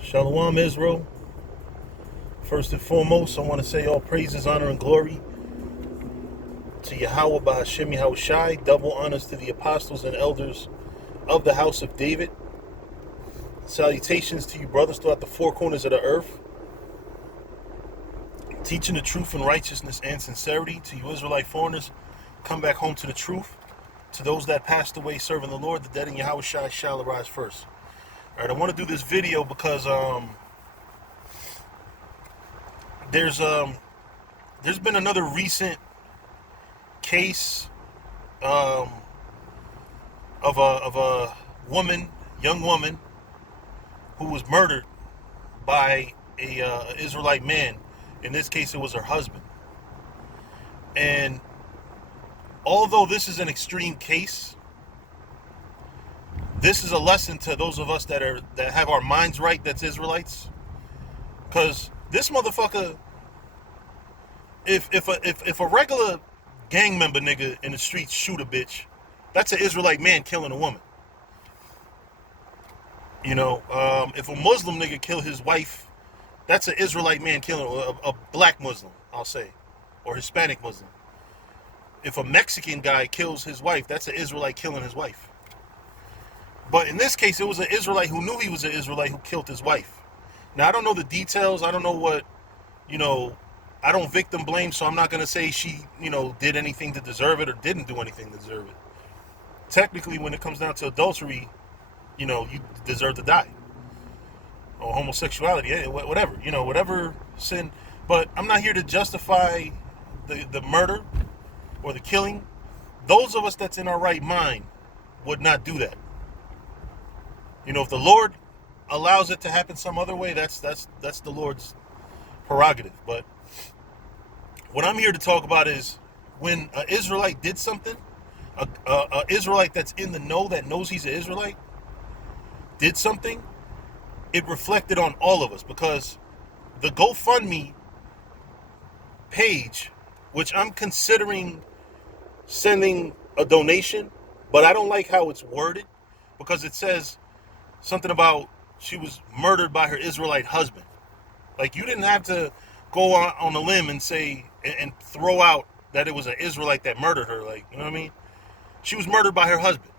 Shalom, Israel. First and foremost, I want to say all praises, honor, and glory to Yahweh Bahashem Yahweh Shai. Double honors to the apostles and elders of the house of David. Salutations to you brothers throughout the four corners of the earth. Teaching the truth and righteousness and sincerity to you Israelite foreigners. Come back home to the truth. To those that passed away serving the Lord, the dead in Yahweh Shai shall arise first. All right, I want to do this video because there's been another recent case of a woman, young woman, who was murdered by a Israelite man. In this case, it was her husband. And although this is an extreme case, this is a lesson to those of us that have our minds right, that's Israelites. Because this motherfucker, if a regular gang member nigga in the streets shoot a bitch, that's an Israelite man killing a woman. You know, if a Muslim nigga kill his wife, that's an Israelite man killing a black Muslim, I'll say, or Hispanic Muslim. If a Mexican guy kills his wife, that's an Israelite killing his wife. But in this case, it was an Israelite who knew he was an Israelite who killed his wife. Now, I don't know the details. I don't know what, I don't victim blame, so I'm not going to say she, did anything to deserve it or didn't do anything to deserve it. Technically, when it comes down to adultery, you deserve to die. Or homosexuality, whatever, whatever sin. But I'm not here to justify the murder or the killing. Those of us that's in our right mind would not do that. If the Lord allows it to happen some other way, that's the Lord's prerogative. But what I'm here to talk about is when an Israelite did something, a Israelite that's in the know, that knows he's an Israelite, did something, it reflected on all of us, because the GoFundMe page, which I'm considering sending a donation, but I don't like how it's worded, because it says something about she was murdered by her Israelite husband. Like, you didn't have to go on a limb and say and throw out that it was an Israelite that murdered her. Like, you know what I mean? She was murdered by her husband.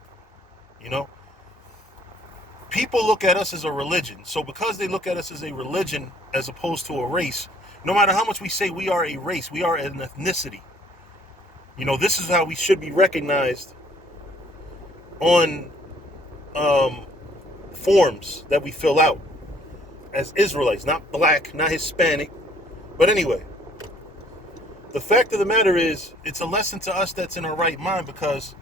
People look at us as a religion. So because they look at us as a religion as opposed to a race, no matter how much we say we are a race, we are an ethnicity. This is how we should be recognized on forms that we fill out as Israelites, not black, not Hispanic. But anyway, the fact of the matter is, it's a lesson to us that's in our right mind, because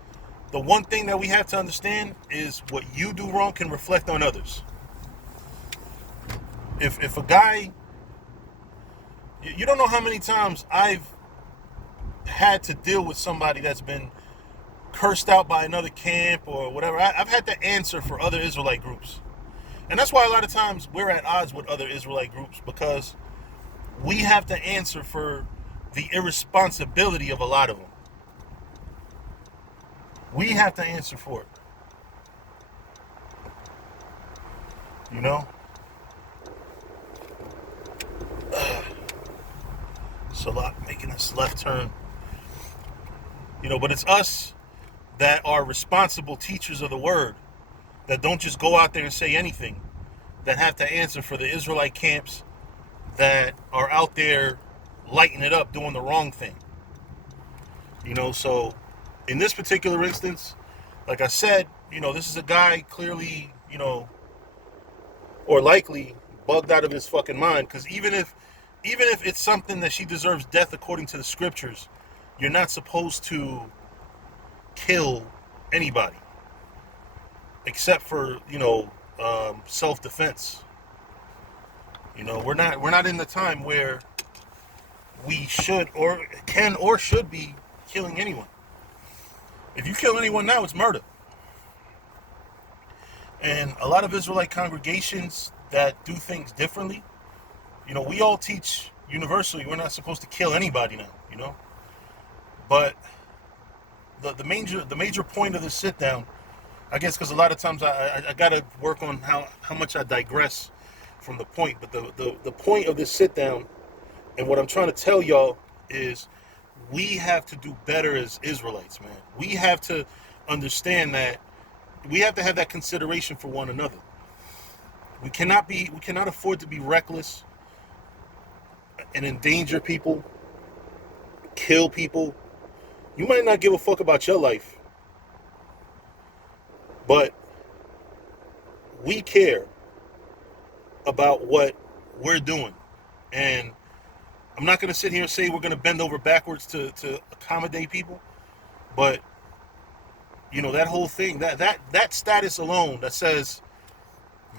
the one thing that we have to understand is what you do wrong can reflect on others. If a guy, you don't know how many times I've had to deal with somebody that's been cursed out by another camp or whatever. I've had to answer for other Israelite groups. And that's why a lot of times we're at odds with other Israelite groups, because we have to answer for the irresponsibility of a lot of them. We have to answer for it. Salat making this left turn. But it's us that are responsible teachers of the word, that don't just go out there and say anything, that have to answer for the Israelite camps that are out there lighting it up, doing the wrong thing. So in this particular instance, like I said, this is a guy clearly, or likely bugged out of his fucking mind, because even if it's something that she deserves death according to the scriptures, you're not supposed to kill anybody except for self-defense. We're not in the time where we should or can or should be killing anyone. If you kill anyone now, it's murder. And a lot of Israelite congregations that do things differently, we all teach universally we're not supposed to kill anybody now, But the major point of this sit down I guess because a lot of times I got to work on how much I digress from the point. But the point of this sit down and what I'm trying to tell y'all is we have to do better as Israelites, man. We have to understand that we have to have that consideration for one another. We cannot afford to be reckless and endanger people, kill people. You might not give a fuck about your life, but we care about what we're doing. And I'm not going to sit here and say we're going to bend over backwards to accommodate people, but that whole thing, that status alone that says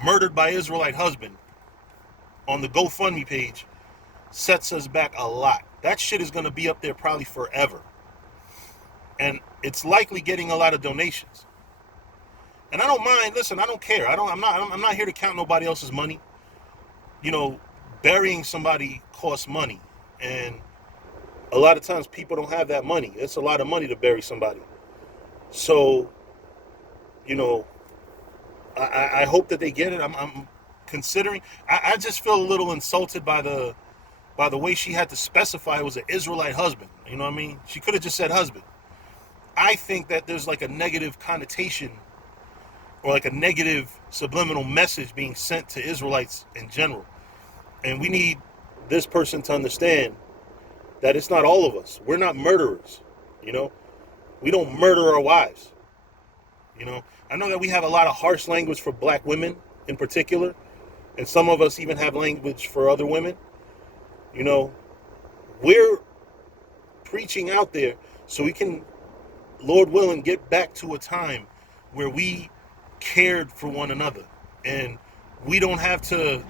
murdered by Israelite husband on the GoFundMe page sets us back a lot. That shit is going to be up there probably forever. And it's likely getting a lot of donations. And I don't mind, listen, I don't care. I'm not here to count nobody else's money. Burying somebody costs money. And a lot of times people don't have that money. It's a lot of money to bury somebody. So, I hope that they get it. I'm considering. I just feel a little insulted by the way she had to specify it was an Israelite husband. You know what I mean? She could have just said husband. I think that there's like a negative connotation or like a negative subliminal message being sent to Israelites in general. And we need this person to understand that it's not all of us. We're not murderers. We don't murder our wives. I know that we have a lot of harsh language for black women in particular, and some of us even have language for other women. We're preaching out there so we can, Lord willing, get back to a time where we cared for one another, and we don't have to,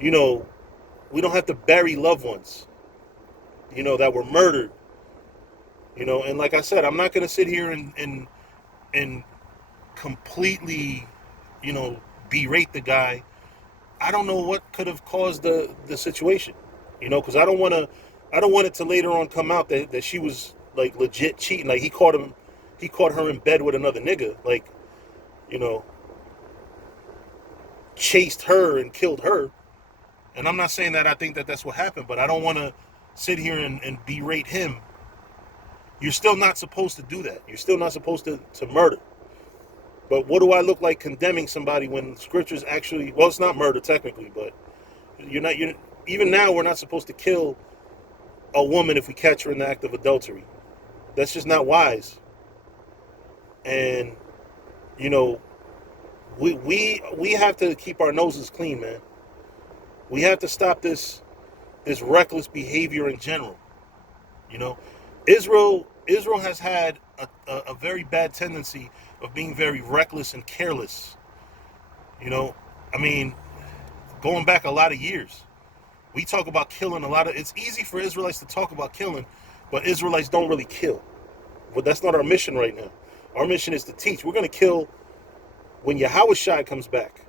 we don't have to bury loved ones, that were murdered. And like I said, I'm not going to sit here and completely, berate the guy. I don't know what could have caused the situation, because I don't want it to later on come out that she was like legit cheating. Like he caught her in bed with another nigga, like, chased her and killed her. And I'm not saying that I think that that's what happened, but I don't want to sit here and berate him. You're still not supposed to do that. You're still not supposed to murder. But what do I look like condemning somebody when scriptures actually, well, it's not murder technically, but even now we're not supposed to kill a woman if we catch her in the act of adultery. That's just not wise. And, we have to keep our noses clean, man. We have to stop this reckless behavior in general. Israel has had a very bad tendency of being very reckless and careless. Going back a lot of years, we talk about killing a lot of. It's easy for Israelites to talk about killing, but Israelites don't really kill. But that's not our mission right now. Our mission is to teach. We're going to kill when Yahushua comes back.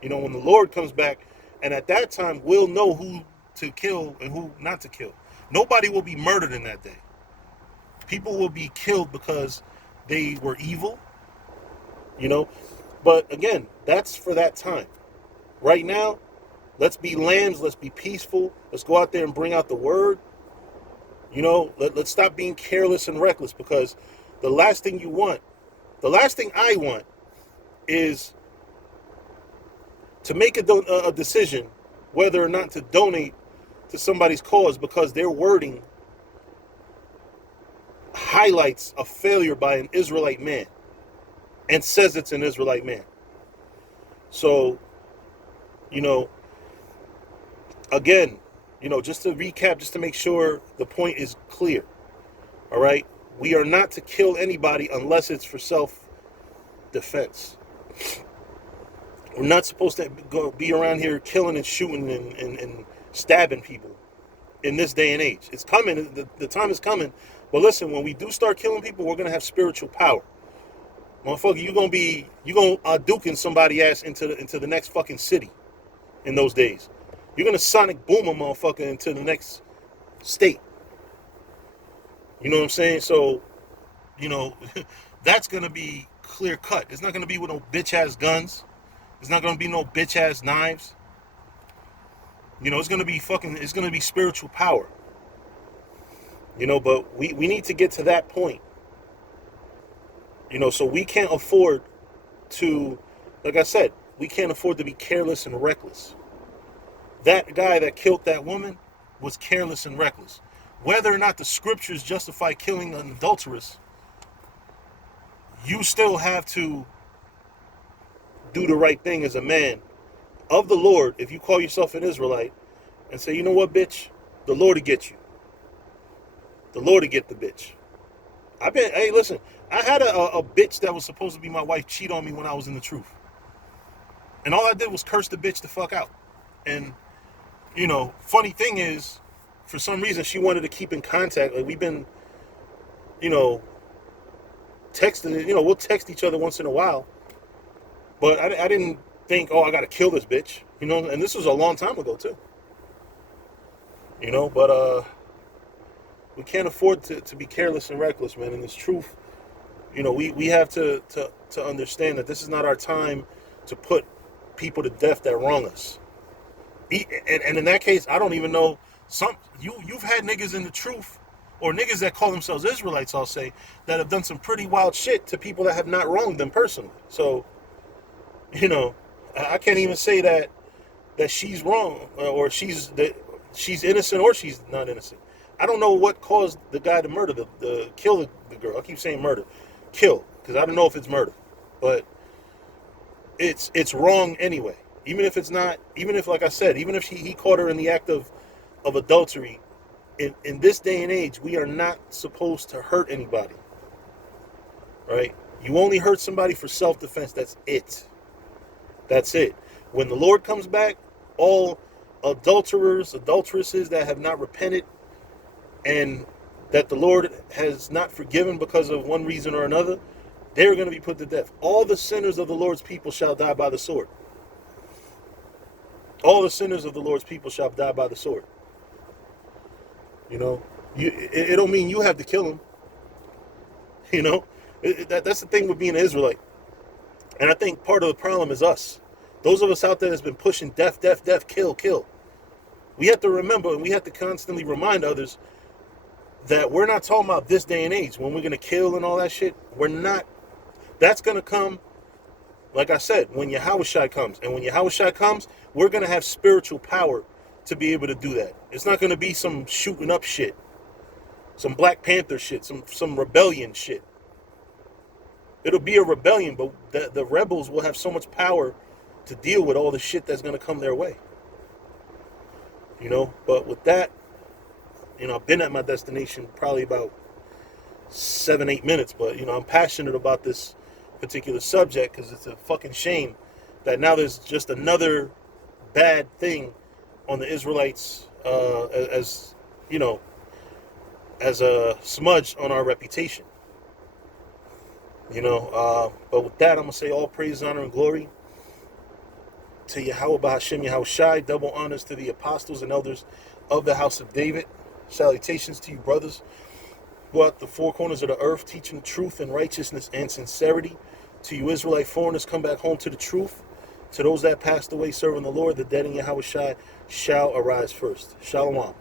When the Lord comes back, and at that time we'll know who to kill and who not to kill. Nobody will be murdered in that day. People will be killed because they were evil, But again, that's for that time. Right now, let's be lambs. Let's be peaceful. Let's go out there and bring out the word. Let's stop being careless and reckless, because the last thing I want is to make a decision whether or not to donate to somebody's cause because their wording highlights a failure by an Israelite man and says it's an Israelite man. So, again, just to recap, just to make sure the point is clear. All right. We are not to kill anybody unless it's for self-defense. We're not supposed to be around here killing and shooting and stabbing people in this day and age. It's coming. The time is coming. But listen, when we do start killing people, we're going to have spiritual power. Motherfucker, you're going to duking somebody ass into the next fucking city in those days. You're going to sonic boom a motherfucker into the next state. You know what I'm saying? So, that's going to be clear cut. It's not going to be with no bitch ass guns. It's not going to be no bitch ass knives. You know, it's going to be it's going to be spiritual power. You know, but we need to get to that point. You know, so we can't afford to, like I said, we can't afford to be careless and reckless. That guy that killed that woman was careless and reckless. Whether or not the scriptures justify killing an adulteress, you still have to do the right thing as a man of the Lord. If you call yourself an Israelite and say, you know what, bitch, the Lord will get you. The Lord will get the bitch. Hey, listen, I had a bitch that was supposed to be my wife cheat on me when I was in the truth. And all I did was curse the bitch the fuck out. And, you know, funny thing is, for some reason, she wanted to keep in contact. Like, we've been, you know, texting, you know, we'll text each other once in a while. But I didn't think, oh, I got to kill this bitch. You know, and this was a long time ago, too. You know, but we can't afford to be careless and reckless, man. And it's truth. You know, we have to understand that this is not our time to put people to death that wrong us. And in that case, I don't even know, you've had niggas in the truth, or niggas that call themselves Israelites, I'll say, that have done some pretty wild shit to people that have not wronged them personally. So, you know, I can't even say that she's wrong, or she's innocent, or she's not innocent. I don't know what caused the guy to murder kill the girl. I keep saying murder, kill, because I don't know if it's murder, but it's wrong anyway. Even if it's not, even if, like I said, even if he caught her in the act of adultery, in this day and age, we are not supposed to hurt anybody, right? You only hurt somebody for self-defense. That's it. That's it. When the Lord comes back, all adulterers, adulteresses that have not repented and that the Lord has not forgiven because of one reason or another, they're going to be put to death. All the sinners of the Lord's people shall die by the sword. All the sinners of the Lord's people shall die by the sword. You know, it don't mean you have to kill them. You know, that's the thing with being an Israelite. And I think part of the problem is us. Those of us out there that's been pushing death, death, death, kill, kill. We have to remember, and we have to constantly remind others that we're not talking about this day and age when we're going to kill and all that shit. We're not. That's going to come, like I said, when Yahushua comes. And when Yahushua comes, we're going to have spiritual power to be able to do that. It's not going to be some shooting up shit, some Black Panther shit, some rebellion shit. It'll be a rebellion, but the rebels will have so much power to deal with all the shit that's going to come their way. You know, but with that, you know, I've been at my destination probably about 7-8 minutes, but, you know, I'm passionate about this particular subject because it's a fucking shame that now there's just another bad thing on the Israelites, as you know, as a smudge on our reputation. You know, but with that, I'm going to say all praise, honor, and glory to Yahweh Bahashem Yahushai. Double honors to the apostles and elders of the house of David. Salutations to you, brothers, throughout the four corners of the earth, teaching truth and righteousness and sincerity. To you Israelite foreigners, come back home to the truth. To those that passed away serving the Lord, the dead in Yahushai shall arise first. Shalom.